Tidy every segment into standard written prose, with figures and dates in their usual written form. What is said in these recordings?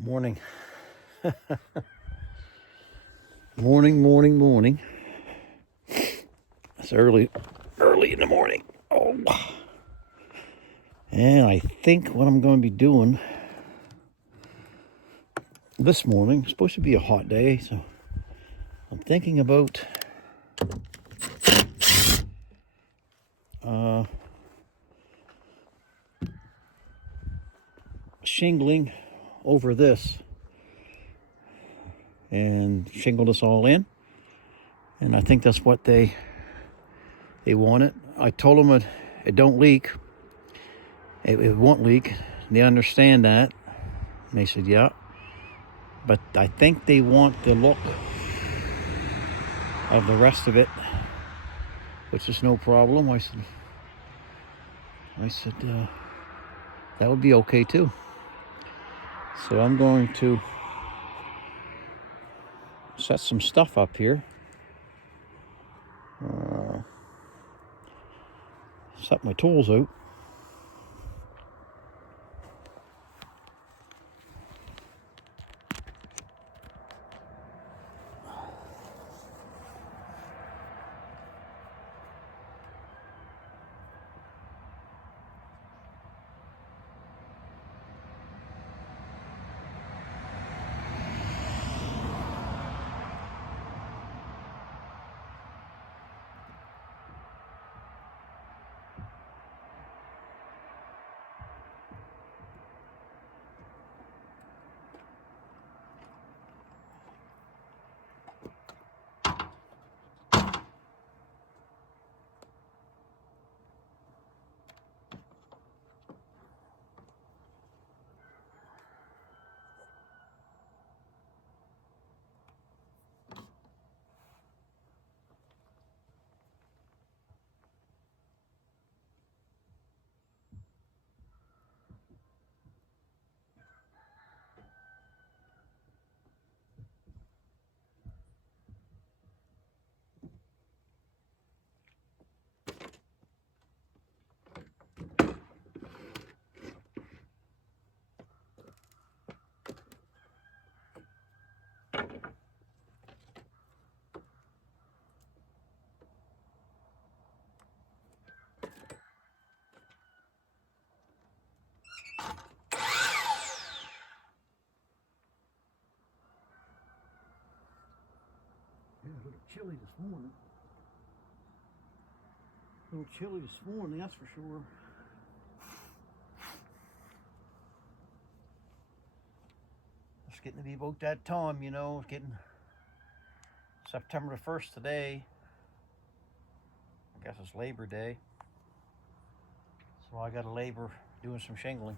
Morning. Morning. It's early in the morning. Oh. And I think what I'm going to be doing this morning, it's supposed to be a hot day, so I'm thinking about shingling over this and shingle this all in. And I think that's what they want it. I told them it don't leak. It won't leak. They understand that. And they said, yeah. But I think they want the look of the rest of it, which is no problem. I said that would be okay too. So I'm going to set some stuff up here. Set my tools out. Yeah, a little chilly this morning. That's for sure. It's getting to be about that time, It's getting September the 1st today. I guess it's Labor Day. So I got to labor doing some shingling.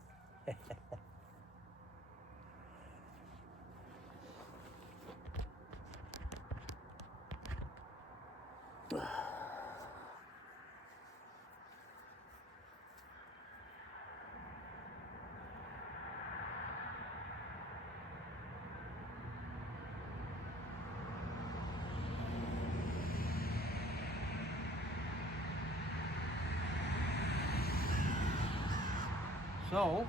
So,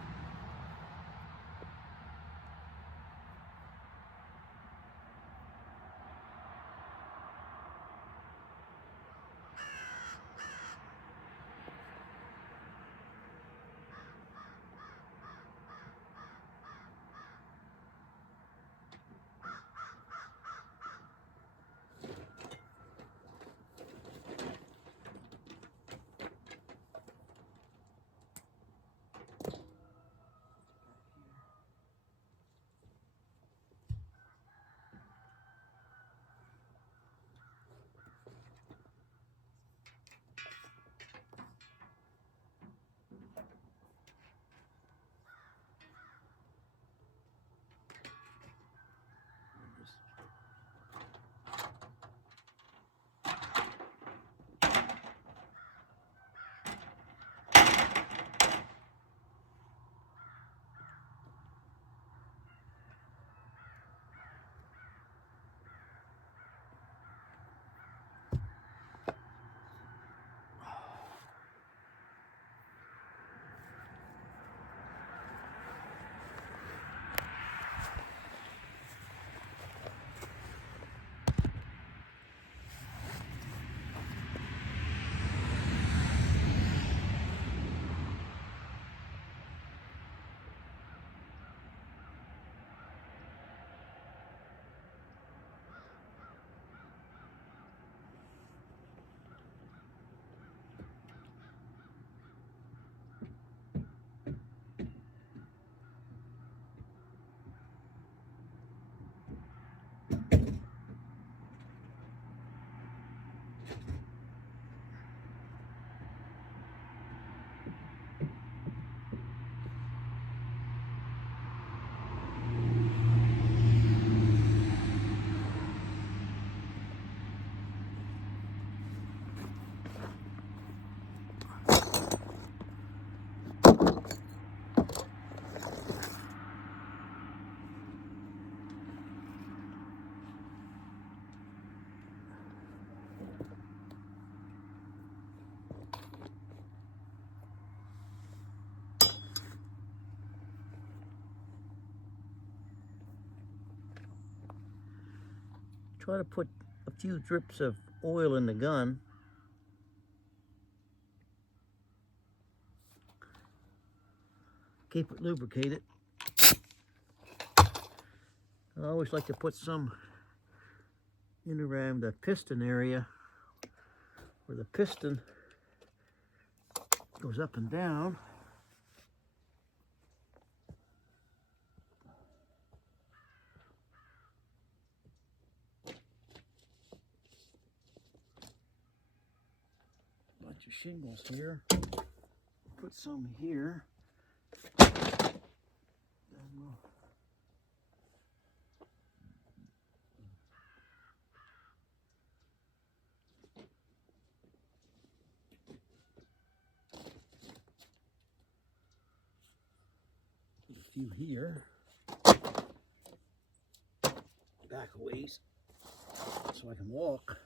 try to put a few drips of oil in the gun. Keep it lubricated. I always like to put some in around the piston area where the piston goes up and down. Bunch of shingles here. Put some here. Put a few here. Back a ways so I can walk.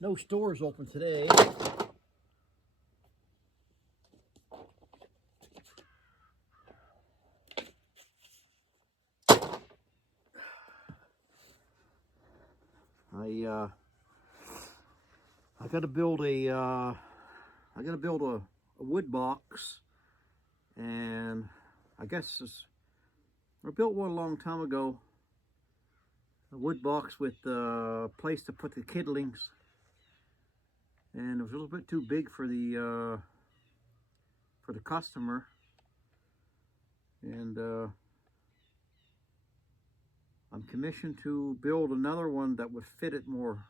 No stores open today. I got to build a wood box, and I guess I built one a long time ago. A wood box with a place to put the kidlings, and it was a little bit too big for the customer, and I'm commissioned to build another one that would fit it more,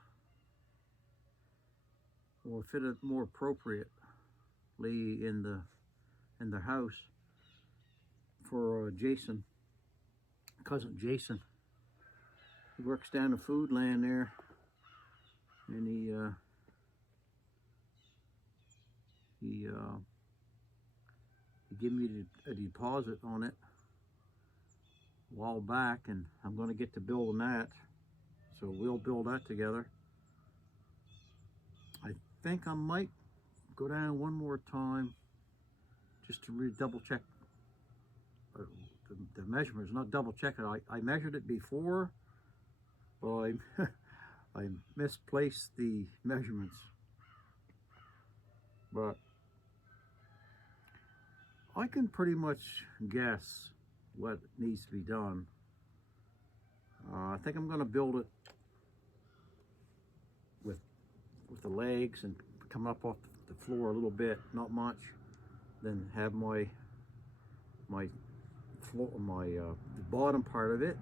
or fit it more appropriately in the house for Jason, cousin Jason. He works down the food land there, and he gave me a deposit on it a while back, and I'm going to get to building that, so we'll build that together. I think I might go down one more time just to double check the measurements, not double check it. I measured it before, but I misplaced the measurements. But I can pretty much guess what needs to be done. I think I'm going to build it with the legs and come up off the floor a little bit, not much. Then have my floor, the bottom part of it,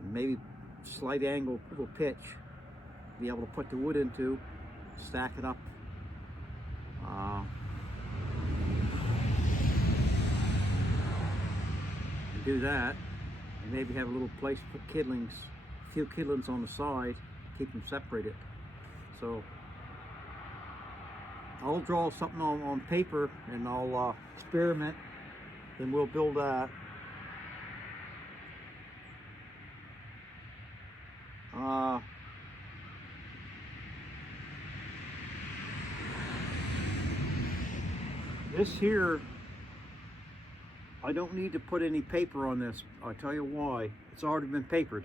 and maybe slight angle, little pitch, be able to put the wood into, stack it up. And do that, and maybe have a little place to put kidlings, a few kidlings on the side, keep them separated. So I'll draw something on paper, and I'll experiment, then we'll build that. This here, I don't need to put any paper on this. I'll tell you why. It's already been papered.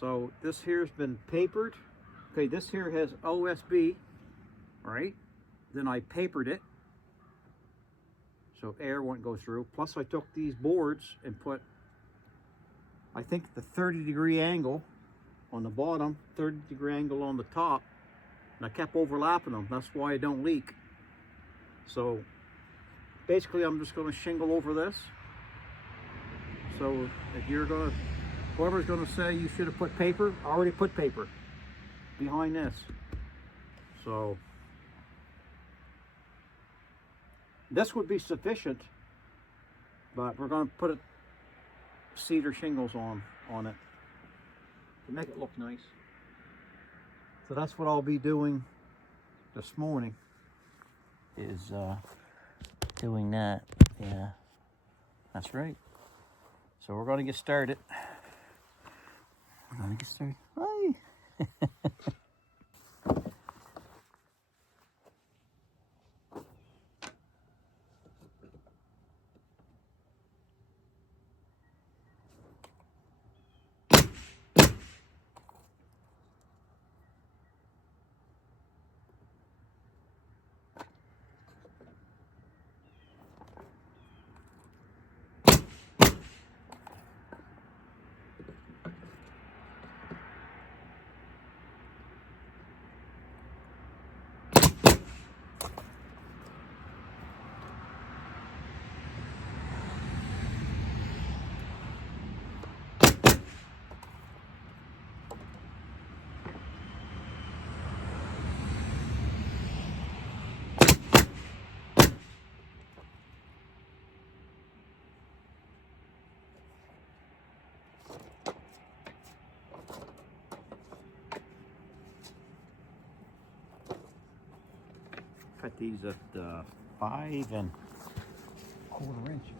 So this here's been papered. Okay, this here has OSB, right? Then I papered it so air won't go through. Plus I took these boards and put, I think, the 30-degree angle on the bottom, 30-degree angle on the top, and I kept overlapping them. That's why I don't leak. So basically I'm just going to shingle over this. So if whoever's going to say you should have put paper, I already put paper behind this. So this would be sufficient, but we're going to put cedar shingles on it to make it look nice. So that's what I'll be doing this morning, is doing that. Yeah, that's right. So we're going to get started. Hi. these at 5¼ inches.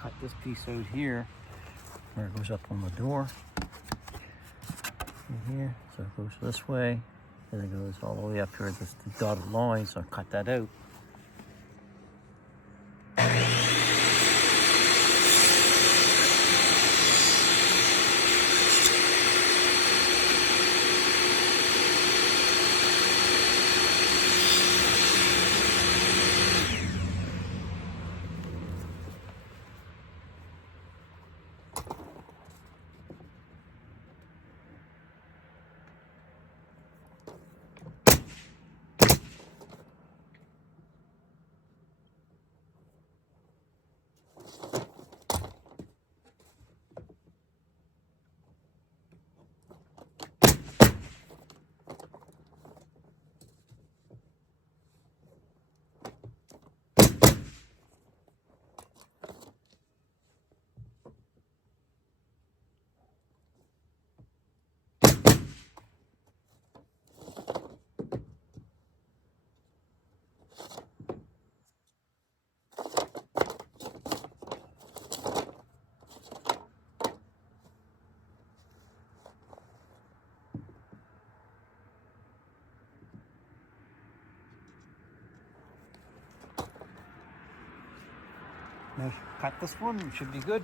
Cut this piece out here where it goes up on the door. In here, so it goes this way, and it goes all the way up here. This dotted line, so I cut that out. Now cut this one, it should be good.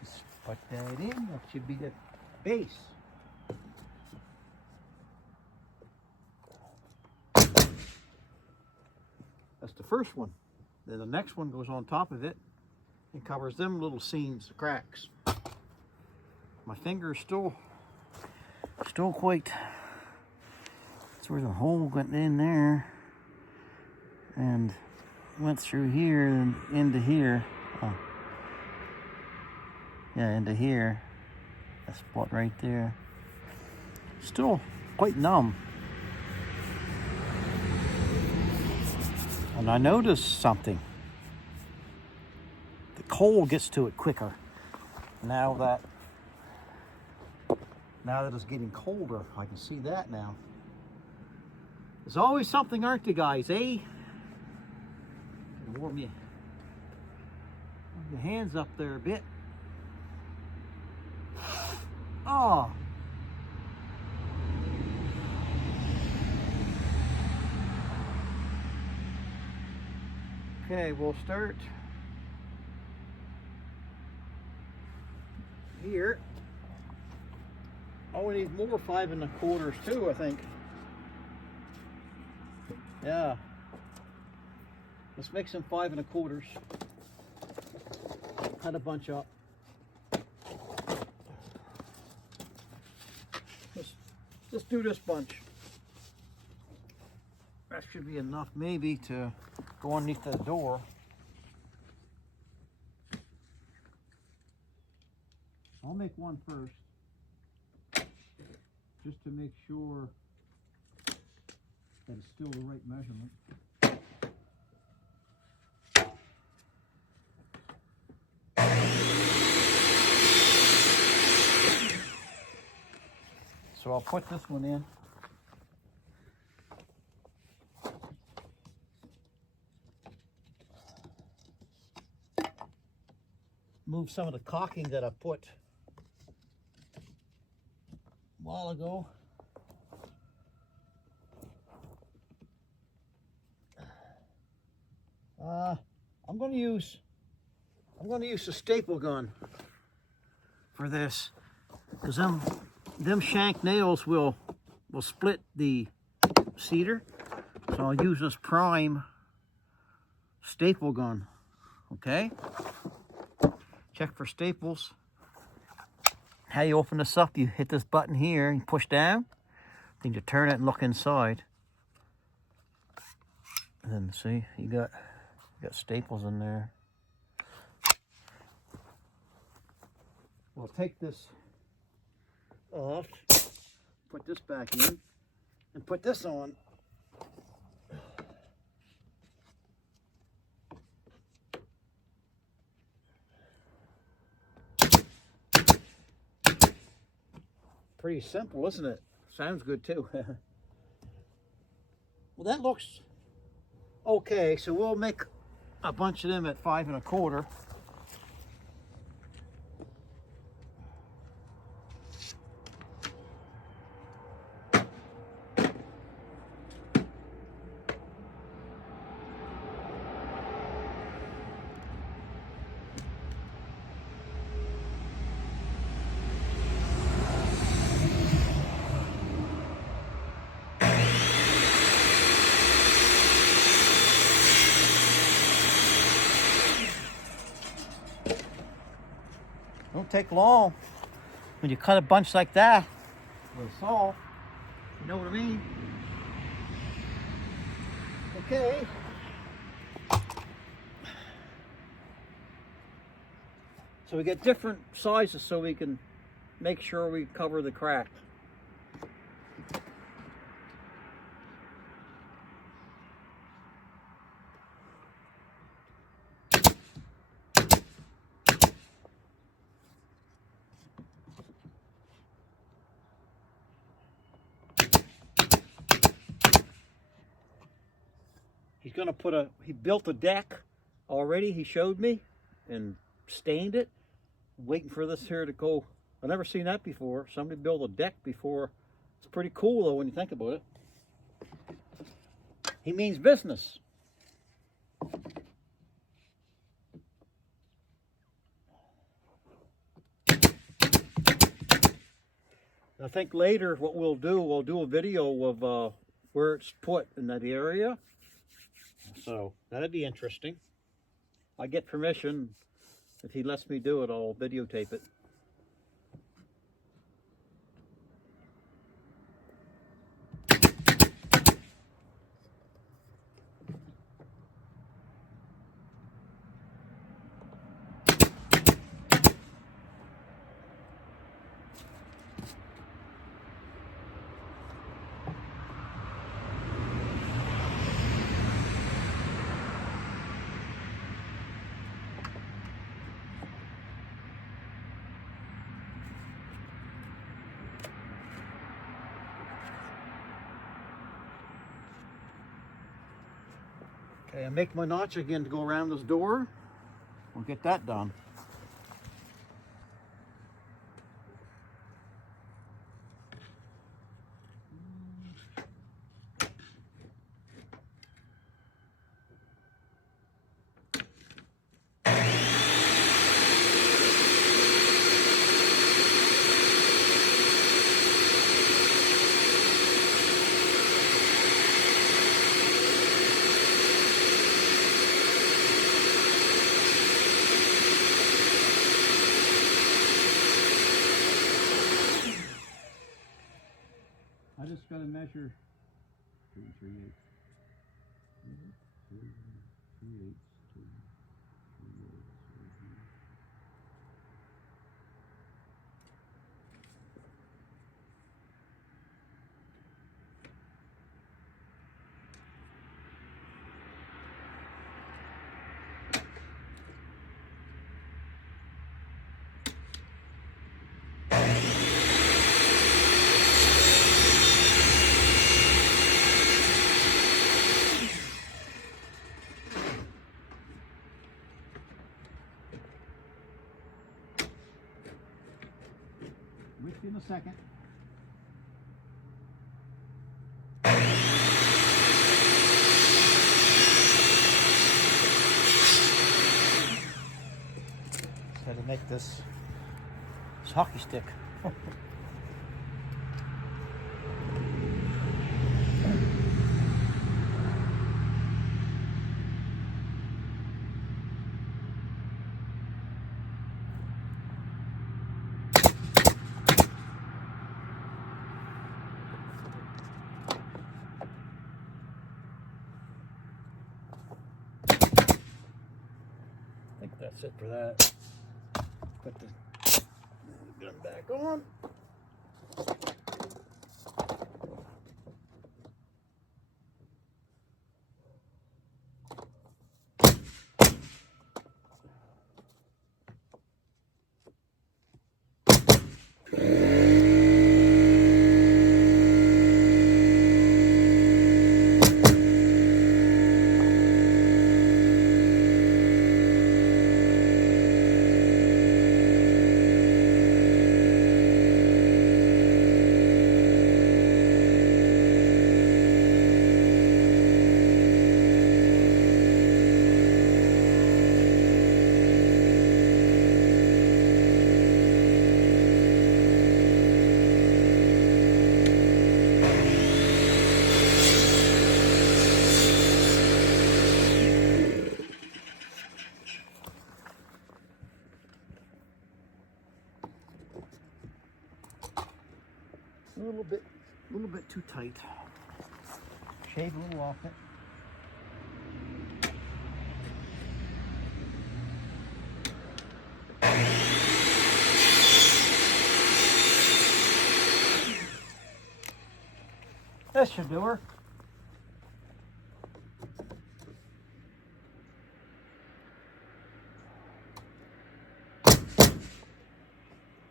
Just put that in, that should be the base. That's the first one. Then the next one goes on top of it and covers them little seams, the cracks. My finger is still quite, so there's a hole went in there and went through here and into here. Oh. Yeah, into here. That spot right there. Still quite numb. And I noticed something. The cold gets to it quicker. Now that it's getting colder, I can see that now. There's always something, aren't there, guys, eh? Warm your hands up there a bit. Oh. Okay, we'll start here. Oh, we need more 5 1/4s too, I think. Yeah. Let's make some 5 1/4s. cut a bunch up. Let's do this bunch. That should be enough maybe to go underneath the door. I'll make one first, just to make sure that it's still the right measurement. So I'll put this one in. Move some of the caulking that I put a while ago. I'm going to use a staple gun for this, because them shank nails will split the cedar. So I'll use this prime staple gun. Okay. Check for staples. How you open this up, you hit this button here and push down. Then you turn it and look inside. And then see, you got staples in there. We'll take this off, put this back in, and put this on. Pretty simple, isn't it? Sounds good too. Well, that looks okay, so we'll make a bunch of them at 5 1/4. Don't take long when you cut a bunch like that with a saw. You know what I mean? Okay. So we get different sizes so we can make sure we cover the crack. He's gonna he built a deck already, he showed me, and stained it. I'm waiting for this here to go. I've never seen that before. Somebody built a deck before. It's pretty cool though when you think about it. He means business. I think later what we'll do a video of where it's put in that area. So that'd be interesting. I get permission. If he lets me do it, I'll videotape it. Okay, I make my notch again to go around this door. We'll get that done. 3/8. 3/8. With you in a second. Just had to make this hockey stick. I think that's it for that. Put the gun back on. A little bit too tight. Shave a little off it. That should do her.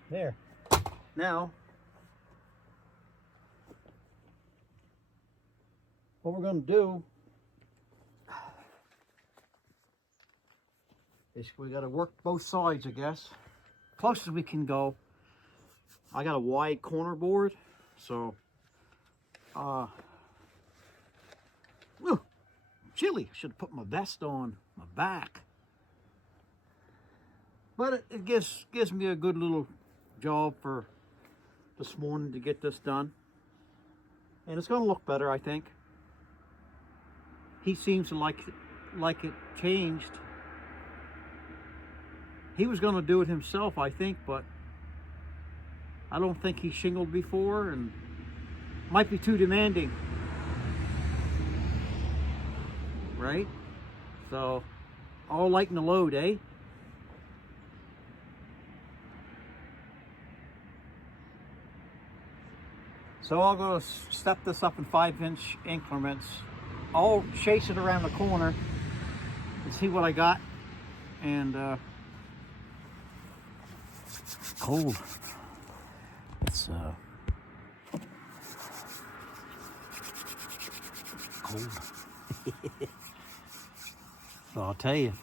There. Now, what we're going to do is we got to work both sides, I guess. Close as we can go. I got a wide corner board, so chilly. I should have put my vest on my back. But it gives me a good little job for this morning to get this done. And it's going to look better, I think. He seems to like it changed. He was going to do it himself, I think, but I don't think he shingled before and might be too demanding. Right? So, all lighten the load, eh? So I'll go step this up in 5-inch increments. I'll chase it around the corner and see what I got. And it's cold. It's cold. So I'll tell you,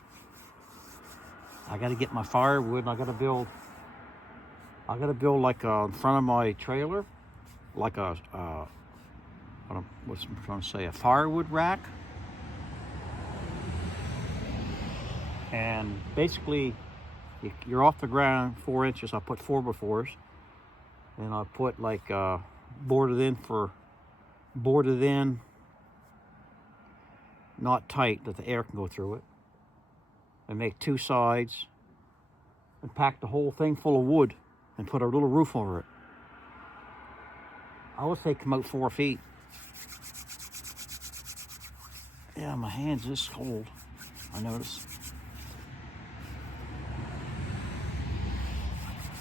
I got to get my firewood. And I got to build like in front of my trailer, like a what's I'm trying to say, a firewood rack. And basically, you're off the ground 4 inches. I put 4x4s, and I put like boarded in, not tight that the air can go through it, and make 2 sides, and pack the whole thing full of wood, and put a little roof over it. I would say come out 4 feet. Yeah, my hands is cold, I notice.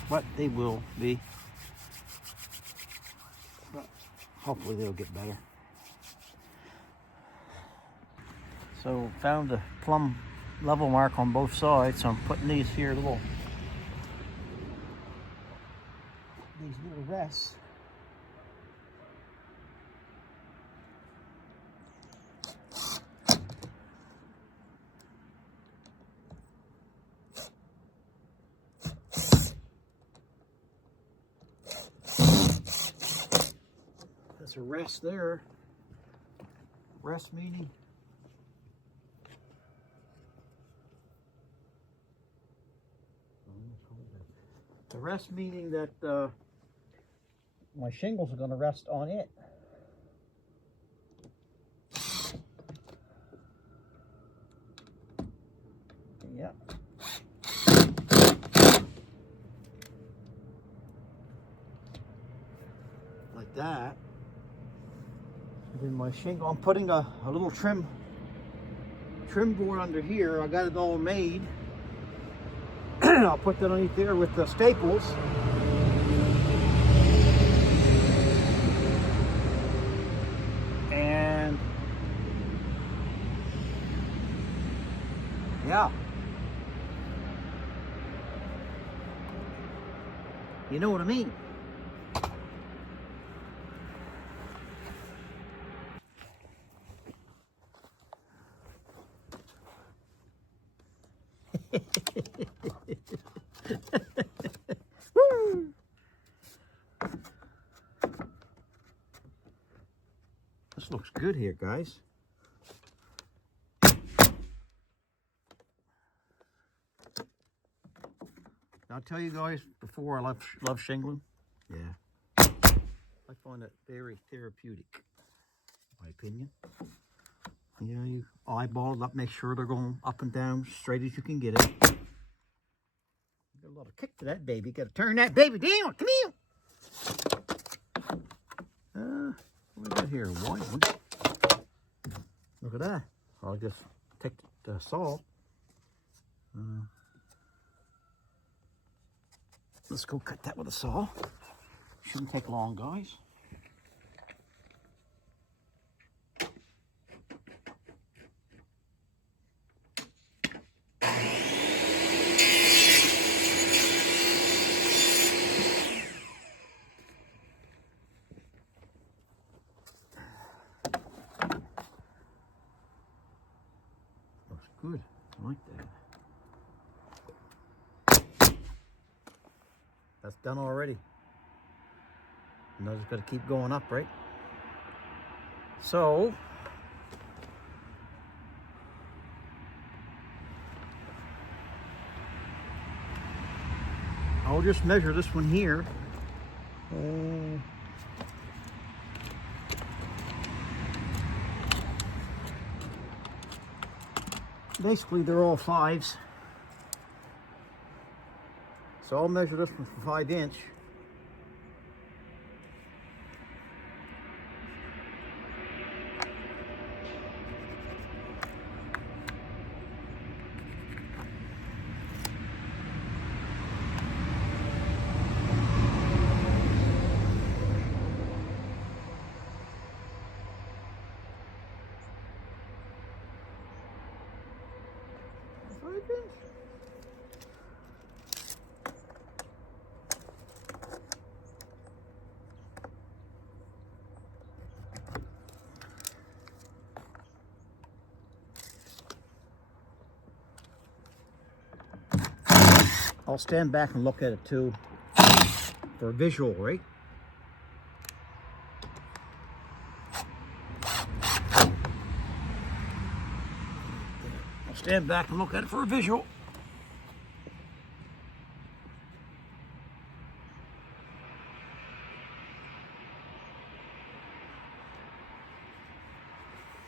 But they will be. But hopefully they'll get better. So found the plumb level mark on both sides, so I'm putting these little rests. That's a rest there. Rest meaning the rest meaning that my shingles are going to rest on it. Yeah. Like that. And then my shingle, I'm putting a little trim board under here. I got it all made. I'll put that underneath there with the staples. And yeah. You know what I mean? This looks good here, guys. I'll tell you guys before, I love shingling. Yeah. I find it very therapeutic, in my opinion. Yeah, you eyeball it up, make sure they're going up and down, straight as you can get it. Got a lot of kick to that baby. Got to turn that baby down. Come here. What we got here? White one. Look at that. I'll just take the saw. Let's go cut that with a saw. Shouldn't take long, guys. Looks good. I like that. That's done already. And those got to keep going up, right? So I'll just measure this one here. Basically, they're all 5s. So I'll measure this one for 5-inch. I'll stand back and look at it too for a visual, right? I'll stand back and look at it for a visual.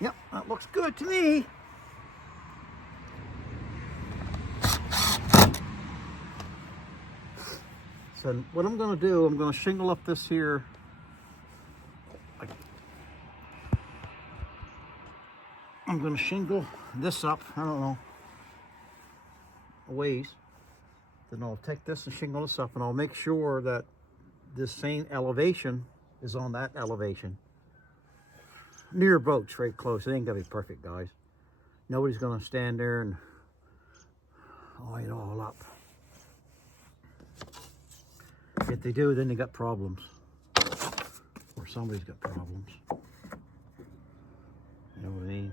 Yep, that looks good to me. So what I'm going to do, I'm going to shingle up this here. I'm going to shingle this up, I don't know, a ways. Then I'll take this and shingle this up, and I'll make sure that this same elevation is on that elevation. Near boats, very close. It ain't gonna be perfect, guys. Nobody's gonna stand there and eye it all up. If they do, then they got problems. Or somebody's got problems. You know what I mean?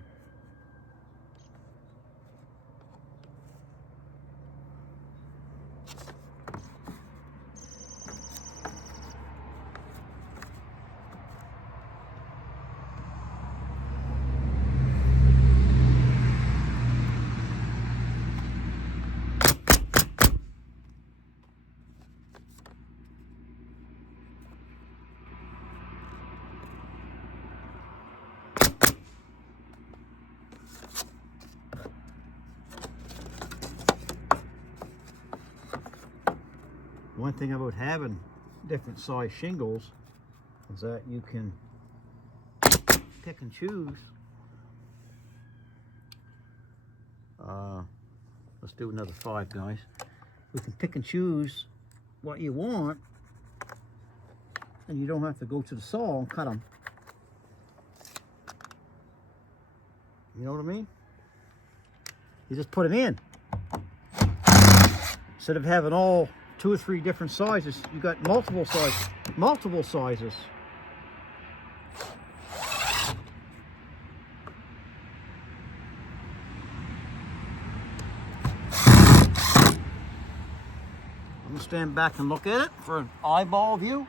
One thing about having different size shingles is that you can pick and choose. Let's do another 5, guys. We can pick and choose what you want, and you don't have to go to the saw and cut them. You know what I mean? You just put them in. Instead of having all 2 or 3 different sizes, you got multiple sizes. I'm gonna stand back and look at it for an eyeball view.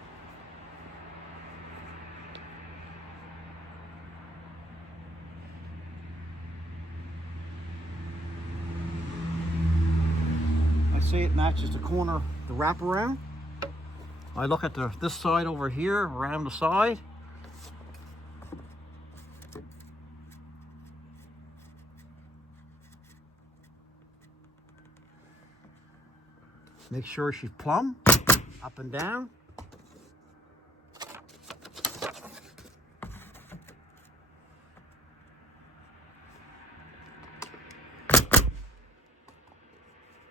I see it matches the corner, the wraparound. I look at this side over here, around the side. Make sure she's plumb, up and down.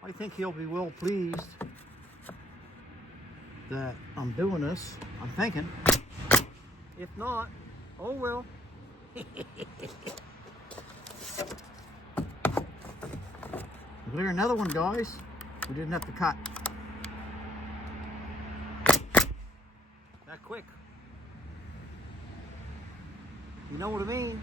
I think he'll be well pleased that I'm doing this. I'm thinking. If not, oh well. There's another one, guys. We didn't have to cut. That quick. You know what I mean?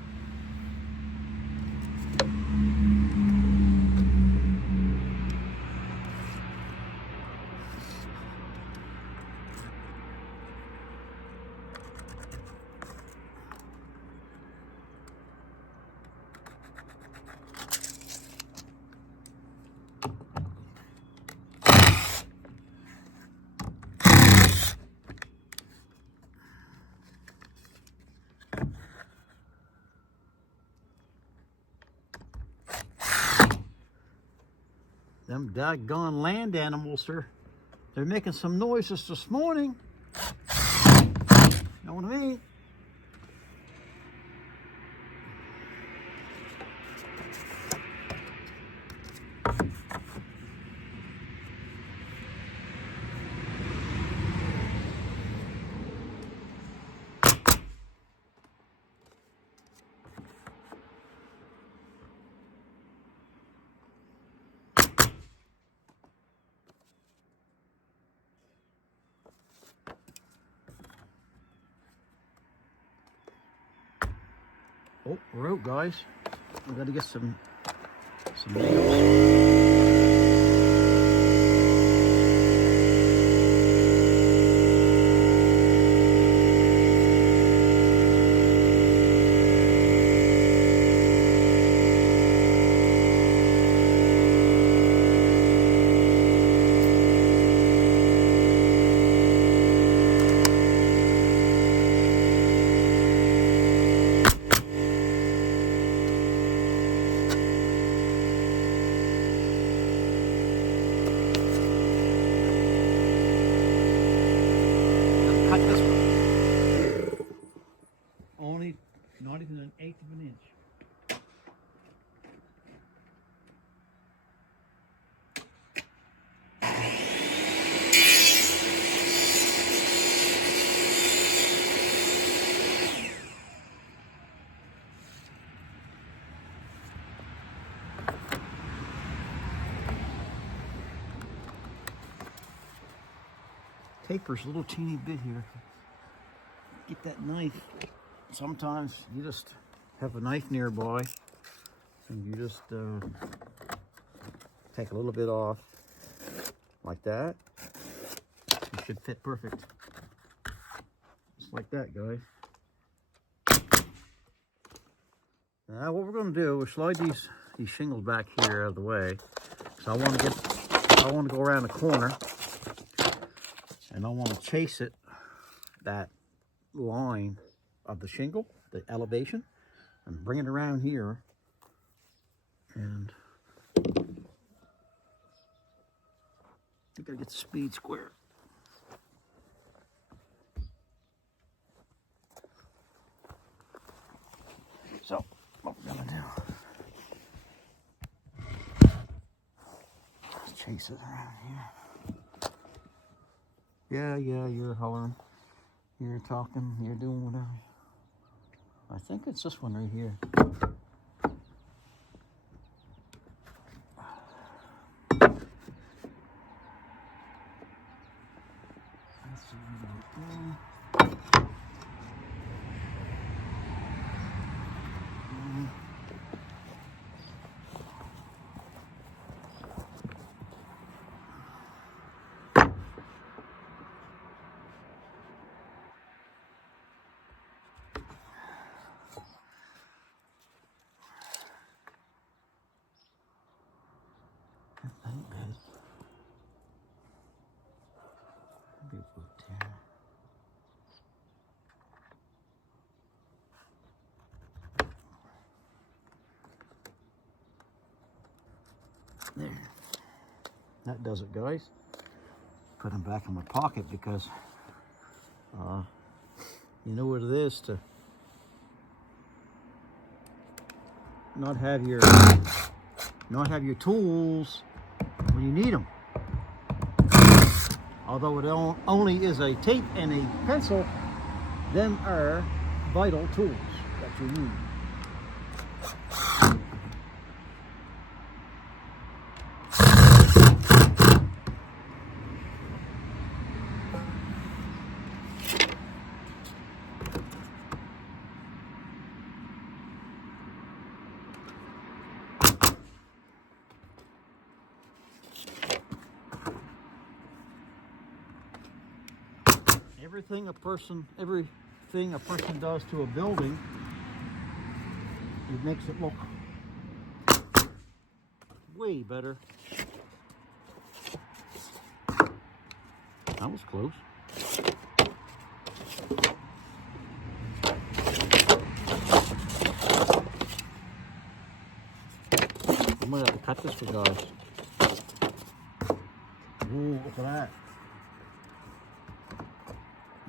Them doggone land animals, they're making some noises this morning. Know what I mean? Oh, we're out, guys. We got to get some nails. paper's a little teeny bit here. Get that knife. Sometimes you just have a knife nearby and you just take a little bit off like that. It should fit perfect. Just like that, guys. Now what we're going to do is slide these shingles back here out of the way. So I want to go around the corner, and I want to chase it, that line of the shingle, the elevation, and bring it around here. And you gotta get the speed square. So what we're gonna do, let's chase it around here. Yeah, you're hollering, you're talking, you're doing whatever. I think it's this one right here. Let's see what we do. There. That does it, guys. Put them back in my pocket because you know what it is to not have your tools when you need them. Although it only is a tape and a pencil, them are vital tools that you need. Everything a person does to a building, it makes it look way better. That was close. I'm gonna have to cut this for guys. Ooh, look at that.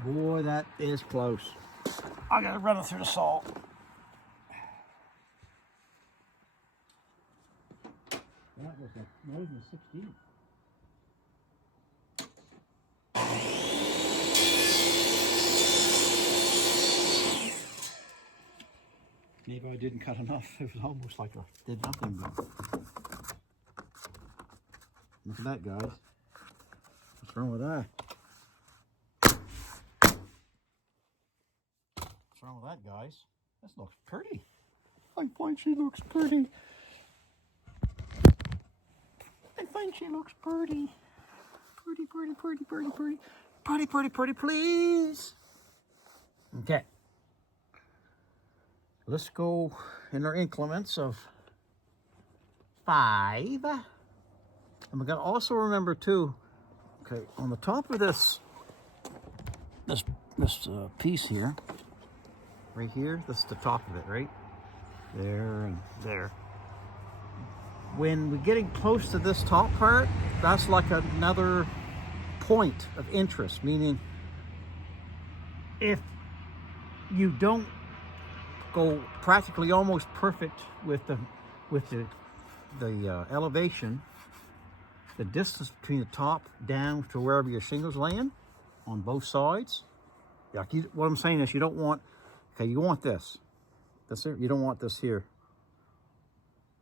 Boy, that is close. I gotta run it through the salt. That was not even 16. Maybe I didn't cut enough. It was almost like I did nothing. But look at that, guys. What's wrong with that? What's wrong with that, guys? This looks pretty. I find she looks pretty. I find she looks pretty. Pretty, pretty, pretty, pretty, pretty. Pretty, pretty, pretty, please. Okay. Let's go in our increments of 5. And we're going to also remember too, okay, on the top of this piece here, right here, this is the top of it, right? There and there. When we're getting close to this top part, that's like another point of interest, meaning if you don't go practically almost perfect with the elevation, the distance between the top down to wherever your shingles land on both sides. Like what I'm saying is you don't want, okay, you want this here, you don't want this here.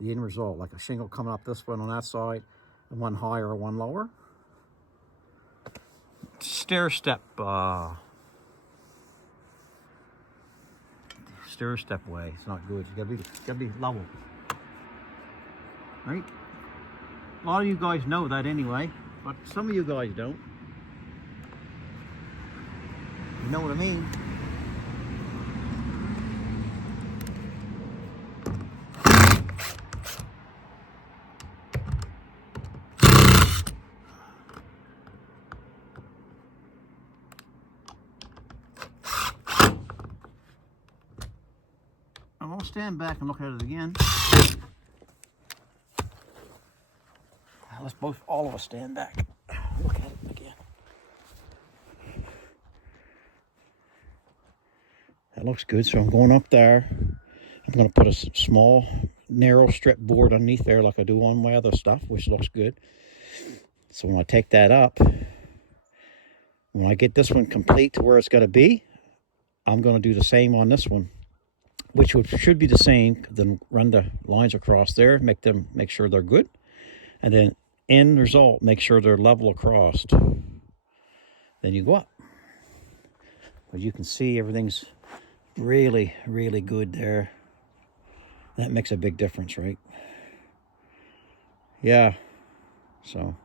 The end result, like a shingle coming up this one on that side, and one higher or one lower. stair step way. It's not good. You gotta be level, right? A lot of you guys know that anyway, but some of you guys don't. You know what I mean? I'll stand back and look at it again. Let's all of us stand back. Look at it again. That looks good. So I'm going up there. I'm going to put a small, narrow strip board underneath there like I do on my other stuff, which looks good. So when I take that up, when I get this one complete to where it's got to be, I'm going to do the same on this one, which should be the same. Then run the lines across there, make sure they're good, and then end result, make sure they're level across. Then you go up. But you can see everything's really, really good there. That makes a big difference, right? Yeah. So,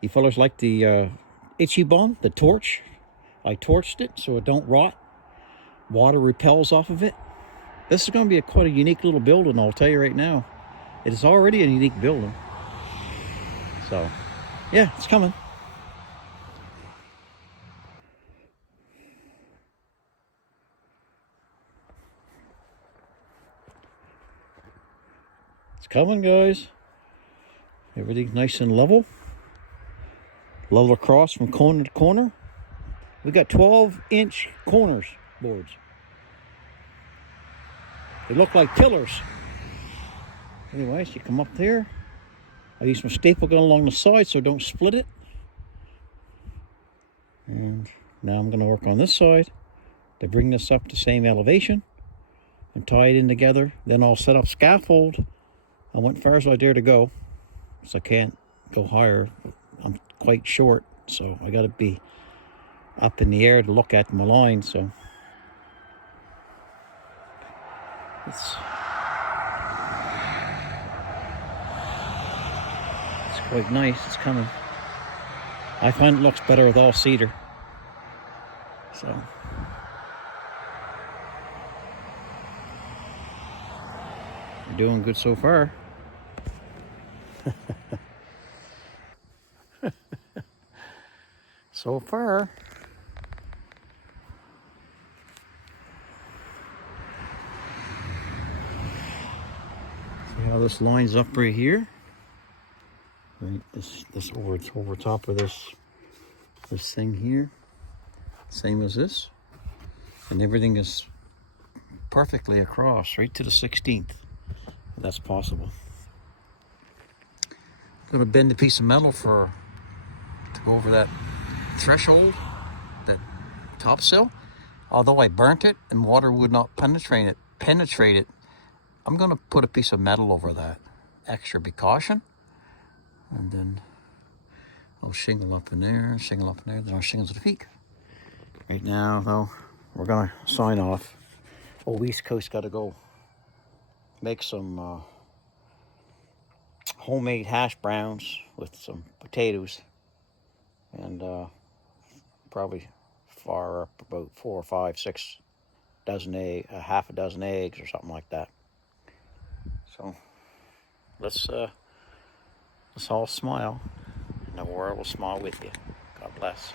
you fellas like the itchy bomb, the torch? I torched it so it don't rot. Water repels off of it. This is going to be quite a unique little building, I'll tell you right now. It is already a unique building. So, yeah, it's coming. It's coming, guys. Everything's nice and level. Level across from corner to corner. We got 12-inch corners boards. They look like pillars. Anyways, you come up there. I use my staple gun along the side so don't split it. And now I'm going to work on this side to bring this up to same elevation and tie it in together. Then I'll set up scaffold. I went as far as I dare to go, so I can't go higher. I'm quite short, so I got to be up in the air to look at my line. So it's quite nice. It's coming. I find it looks better with all cedar. So we're doing good so far. So far. See how this lines up right here? Right, this over top of this thing here. Same as this. And everything is perfectly across, right to the 16th. That's possible. I'm gonna bend a piece of metal to go over that threshold, that top sill. Although I burnt it and water would not penetrate it, I'm gonna put a piece of metal over that. Extra precaution. And then I'll shingle up in there, then I'll shingle to the peak. Right now, though, we're gonna sign off. Oh, East Coast gotta go make some homemade hash browns with some potatoes and probably far up about 4 or 5, 6 dozen half a dozen eggs or something like that. So let's all smile, and the world will smile with you. God bless.